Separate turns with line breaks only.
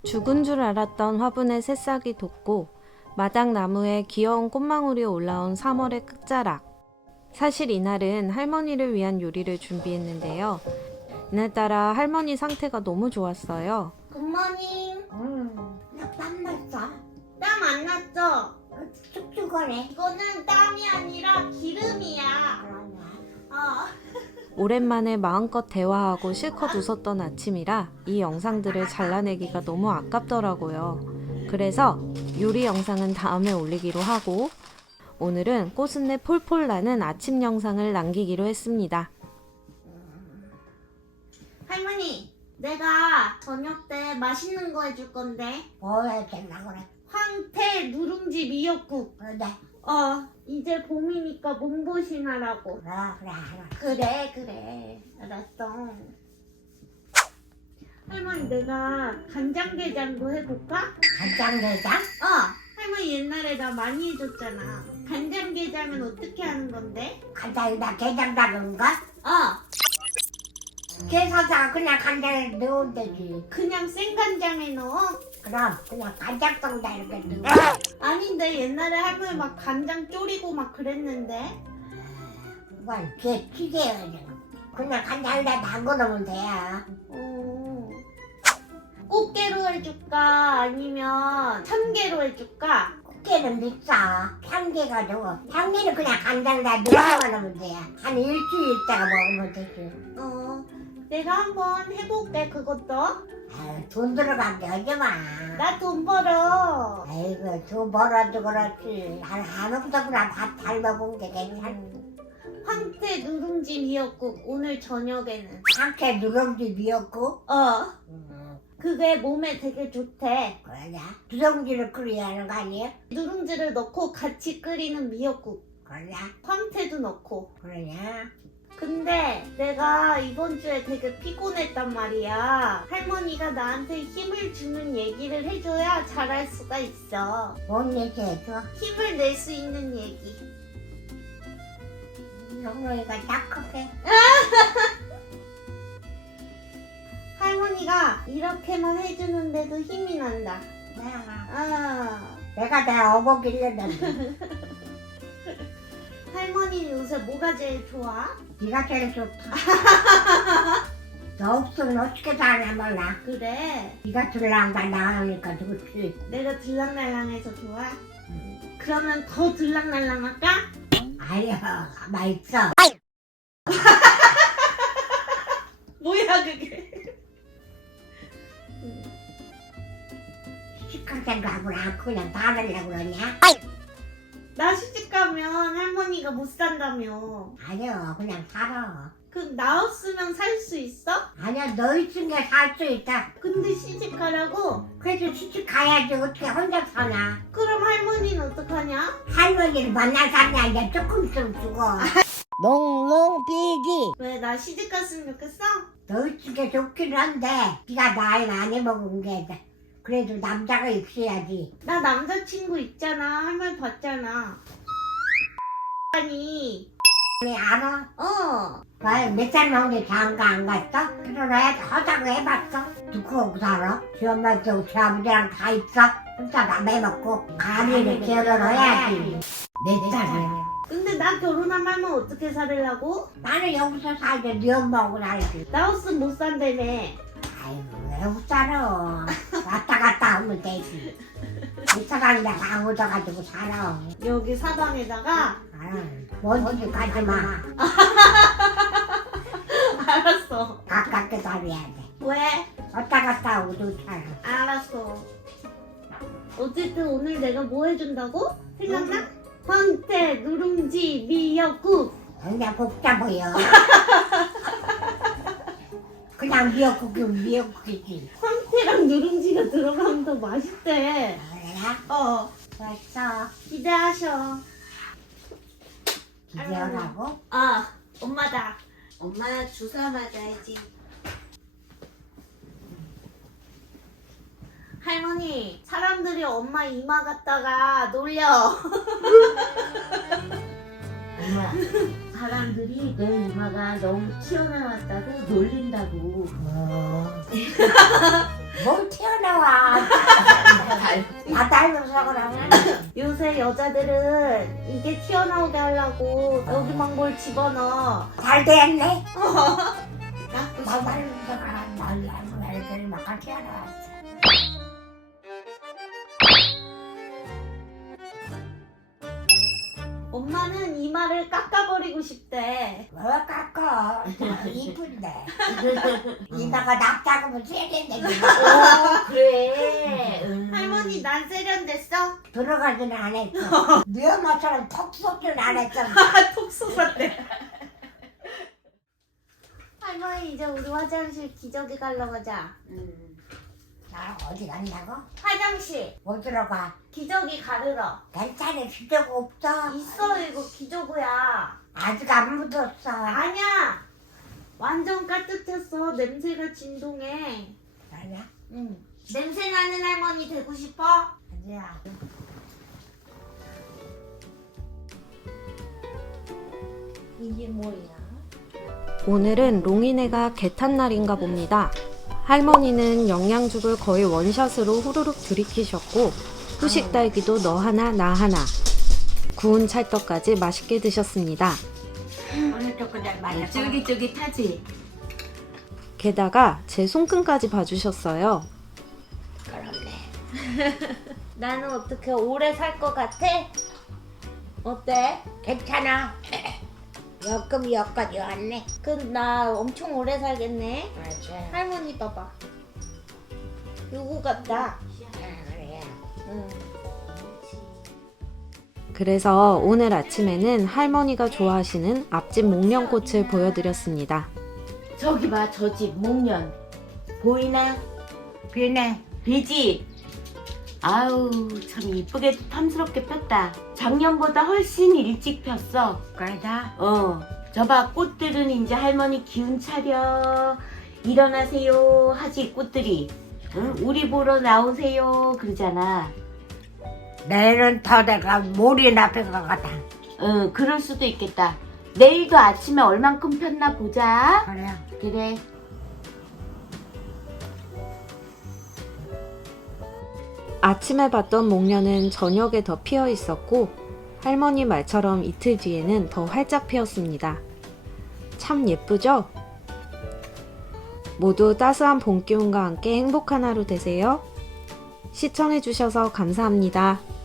죽은 줄 알았던 화분의 새싹이 돋고 마당 나무에 귀여운 꽃망울이 올라온 3월의 끝자락. 사실 이날은 할머니를 위한 요리를 준비했는데요. 이날따라 할머니 상태가 너무 좋았어요.
굿모닝.
나땀 났어.
땀 안 났죠?
축축하네.
이거는 땀이 아니라 기름이야.
오랜만에 마음껏 대화하고 실컷 웃었던 아침이라 이 영상들을 잘라내기가 너무 아깝더라고요. 그래서 요리 영상은 다음에 올리기로 하고 오늘은 꽃은내 폴폴 나는 아침 영상을 남기기로 했습니다.
할머니, 내가 저녁 때 맛있는 거 해줄 건데.
뭐 해야 된다 그래.
황태 누룽지 미역국.
그래.
이제 봄이니까 몸보신하라고.
그래.
그래. 알았어. 할머니, 내가 간장게장도 해볼까?
간장게장?
할머니 옛날에 나 많이 해줬잖아. 간장게장은 어떻게 하는 건데?
간장에다 게장 담은 거? 게사다가 그냥 간장에 넣으면 되지.
그냥 생간장에 넣어?
그럼 그냥 간장통에다 이렇게 넣어.
아닌데 옛날에 할머니 막 간장 졸이고 막 그랬는데.
이건 게 튀겨야 돼. 그냥 간장에다 담궈 놓으면 돼.
꽃게로 해줄까? 아니면 참게로 해줄까?
꽃게는 비싸. 향게가 좋아. 향게는 그냥 간장에다 넣어 놓으면 돼. 한 일주일 있다가 먹으면 되지.
내가 한번 해볼게 그것도.
아유, 돈 들어간 게 하지마.
나 돈 벌어.
아이고, 돈 벌어도 그렇지. 한 없어보라 밥 잘 먹은 게 괜찮네.
황태 누룽지 미역국 오늘 저녁에는.
상태 누룽지 미역국?
그게 몸에 되게 좋대.
그러냐? 누룽지를 끓여야 하는 거 아니야?
누룽지를 넣고 같이 끓이는 미역국.
그러냐?
황태도 넣고.
그러냐?
근데 내가 이번 주에 되게 피곤했단 말이야. 할머니가 나한테 힘을 주는 얘기를 해줘야 잘할 수가 있어.
뭔 얘기 해줘?
힘을 낼 수 있는 얘기.
영롱이가 딱급해.
할머니가 이렇게만 해주는데도 힘이 난다.
내가 다 어복일렸는데.
할머니는 요새 뭐가 제일 좋아?
네가 제일 좋다. 너 없으면 어떻게 사냐 몰라.
그래.
네가 들랑다 나가니까 좋지.
내가 들락날락해서 좋아? 그러면 더 들락날락할까?
아유, 가만 있어.
뭐야 그게?
시집갈 생각을 않고 그냥 받으려고 그러냐?
나 시집가면 할머니가 못 산다며.
아니야, 그냥 살아.
그럼 나 없으면 살 수 있어?
아니야, 너 있으니까 살 수 있다.
근데 시집가라고?
그래도 시집 가야지 어떻게 혼자 사냐.
그럼 할머니는 어떡하냐?
할머니를 만날 사람이 이제 조금 있으면 죽어. 농농비기.
왜 나 시집갔으면 좋겠어?
너 있으니까 좋긴 한데 네가 나이 많이 먹은 게 그래도 남자가 있어야지.
나 남자친구 있잖아. 할머니 봤잖아. 아니.
왜 알아? 몇살 먹는데 장가 안 갔어? 그러나 하자고 해봤어? 누구 살아? 지 엄마도 지 아버지랑 다 있어? 혼자 남해 먹고 가리를 결혼해야지. 몇 살이야?
근데 나 결혼하면 할머니 어떻게 살으려고?
나는 여기서 살지 네 엄마하고 살지.
나 없으면 못 산다며.
아이고 왜 못 살아? 왔다 갔다 하면 되지. 이 사람이랑 다 얻어가지고 살아.
여기 사방에다가.
먼 집 가지마.
알았어.
가깝게 살아야 돼.
왜?
왔다 갔다 하고 좋잖아.
알았어. 어쨌든 오늘 내가 뭐 해준다고? 생각나? 황태 누룽지 미역국.
그냥 복잡해요. 그냥 미역국이면 미역국이지.
황태랑 누룽지가 들어가면 더 맛있대.
그래? 됐어.
기대하셔.
기대하라고?
엄마다. 엄마 주사 맞아야지. 할머니, 사람들이 엄마 이마 갖다가 놀려.
엄마.
사람들이 내 이마가 너무 튀어나왔다고 놀린다고.
뭘 튀어나와. 다 닮아서 그러면.
요새 여자들은 이게 튀어나오게 하려고 여기 막 뭘 집어넣어.
잘 됐네.
나
나 닮아서 가라. 나 애들이 막 튀어나왔어.
엄마는 이마를 깎아버리고 싶대.
왜 깎아? 이쁜데. 이마가 납작으면 세련되지.
그래.
할머니 난 세련됐어?
들어가지는 안 했어. 네 엄마처럼 턱 쏟지는 안 했어.
톡 쏟았대. 할머니 이제 우리 화장실 기저귀 갈러 가자.
나 어디 간다고?
화장실
못 들어가.
기저귀 가르러.
괜찮아. 필요가 없어.
있어 이거 기저귀야.
아직 안 묻었어.
아니야. 완전 까뜻했어. 냄새가 진동해.
아니야?
응. 냄새 나는 할머니 되고 싶어?
아니야.
이게 뭐야?
오늘은 롱이네가 개탄 날인가 봅니다. 할머니는 영양죽을 거의 원샷으로 후루룩 들이키셨고 후식 딸기도 너 하나 나 하나 구운 찰떡까지 맛있게 드셨습니다.
오늘 또 그날 말이야.
쫄깃쫄깃하지?
게다가 제 손금까지 봐주셨어요.
그렇네.
나는 어떻게 오래 살 것 같아? 어때?
괜찮아. 여금 여기까지 왔네.
그럼 나 엄청 오래 살겠네.
그렇지.
할머니 봐봐. 요거 같다.
그래.
응.
그래서 오늘 아침에는 할머니가 좋아하시는 앞집 목련꽃을 보여드렸습니다.
저기 봐, 저 집 목련. 보이나?
비네.
비지? 아우, 참 이쁘게 탐스럽게 폈다. 작년보다 훨씬 일찍 폈어.
그러다.
저봐, 꽃들은 이제 할머니 기운 차려. 일어나세요. 하지, 꽃들이. 응? 우리 보러 나오세요. 그러잖아.
내일은 더 내가 몰이 나쁠 것 같아.
응, 그럴 수도 있겠다. 내일도 아침에 얼만큼 폈나 보자.
그래.
그래.
아침에 봤던 목련은 저녁에 더 피어 있었고 할머니 말처럼 이틀 뒤에는 더 활짝 피었습니다. 참 예쁘죠? 모두 따스한 봄 기운과 함께 행복한 하루 되세요. 시청해주셔서 감사합니다.